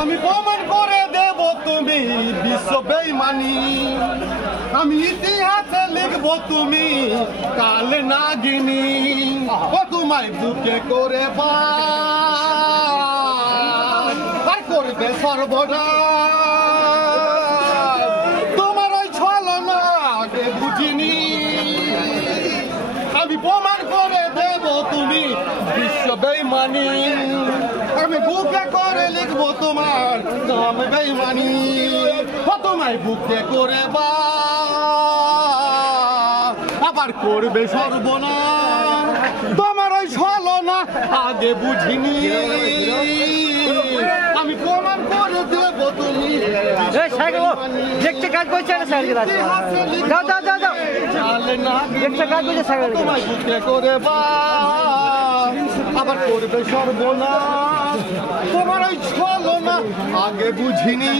আমি প্রমাণ করে দেব তুমি বিশ্ব বেঈমানি আমি ইতিহাসে লিখব তুমি কাল নাগিনী ও তোমায় বুকে করে আর করবে সর্বনাশ তোমার ওই ছলনা আগে বুঝিনি আমি প্রমাণ করে দেব তুমি বিশ্ব বেঈমানি আমি বুকে করে লিখবো তোমার নাম বেঈমানি তোমায় বুকে করে আবার করবে সর্বনাশ তোমার ওই ছলনা আগে বুঝিনি আমি প্রমাণ করে দেব তুমি দেখতে কাজ করছে না সাইকেল যাও যাও যাও যাও দেখতে কাজ করছে সাইকেল তোমায় বুকে করে আবার করবে সর্বনাশ তোমার ওই ছলনা আগে বুঝিনি।